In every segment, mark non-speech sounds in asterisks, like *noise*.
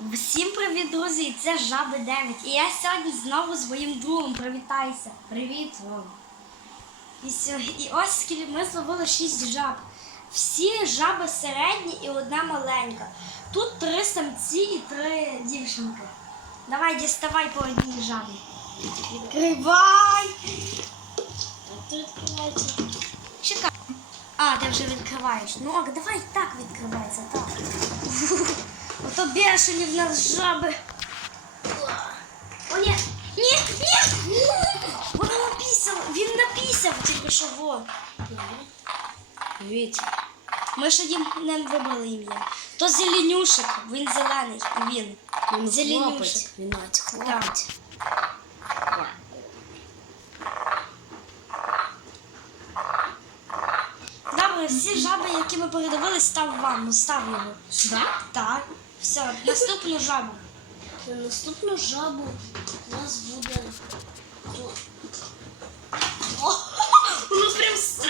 Всім привіт, друзі! Це Жаби 9. І я сьогодні знову з моїм другом привітаюся. Привіт вам. І, і ось скільки ми зловили 6 жаб. Всі жаби середні і одна маленька. Тут три самці і три дівчинки. Давай діставай по одній жабі. Відкривай! Чекай. А, ти вже відкриваєш. Ну ок, давай так відкривається, так. Ото бешені в нас жаби. О, ні, ні, ні! Вона напісала, він напісав тільки що во. Вітя. Ми ще їм не вибрали ім'я. То зеленюшик, він зелений, він. Він Зеленюшик. Він навіть хлопець. Добре, всі жаби, які ми передивились, став вам, став його. Сюди? Так. Все, наступну жабу. Наступну жабу у нас буде. О, *laughs* воно прям с-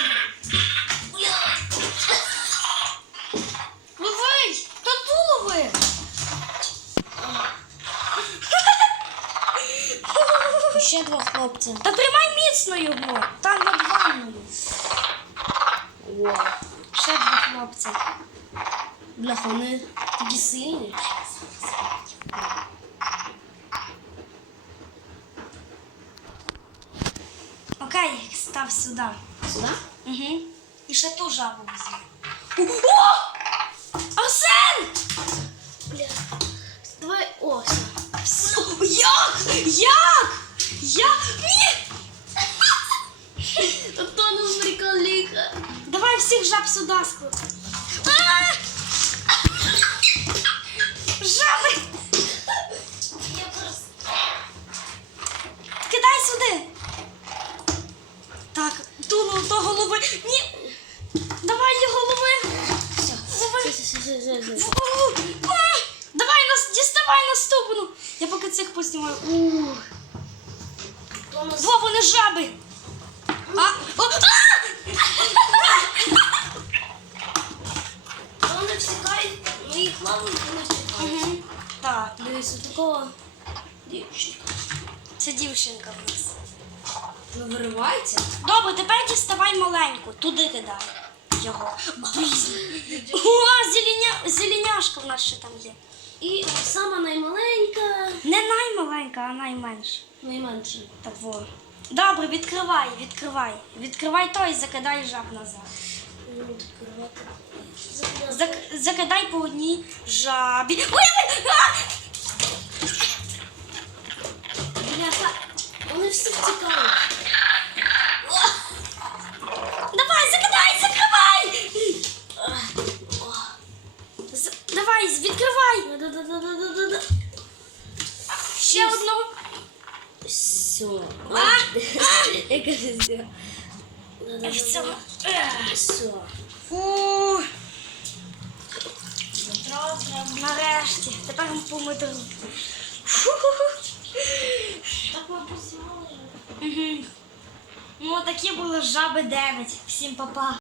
Ловий! Та ту лови! *laughs* Ще два хлопці. Та тримай міцно його! Там над ванною. О, Ще два хлопці. бляха, вони такі сильні. Окей, став сюди. Сюди? Угу. І ще ту жабу візьми. О! Арсен! Бля. Давай ось. Все. Як? Як? Як? Ні! То нас приколіка. Давай всіх жаб сюди склади. Ні. Давай його лови. Все. Лови. Все, все, все, все, все. Давай нас діставай наступну. Я поки цих поснімаю. Ух. Во, вони жаби. А, о, а! вони всікають, ми їх ловимо, вони всікають. Мгм. Так, Дивіться, такого дівчинка. це дівчинка в нас. Не виривається. Добре, тепер діставай маленьку. Туди кидай його. О, зеленя... зеленяшка в нас ще там є. І сама наймаленька, Не наймаленька, а найменша. найменша. Так во. Добре, відкривай, відкривай. Відкривай той і закидай жаб назад. Зак... Закидай по одній жабі. Ой, ой, а! Бляха, вони всі втікають. Давай, відкривай! Ще одну. Все. Все. Все. Фу. Нарешті. Тепер помити руки. Так ми посівали. Мгм. Ну, такі були жаби 9. Всім па-па.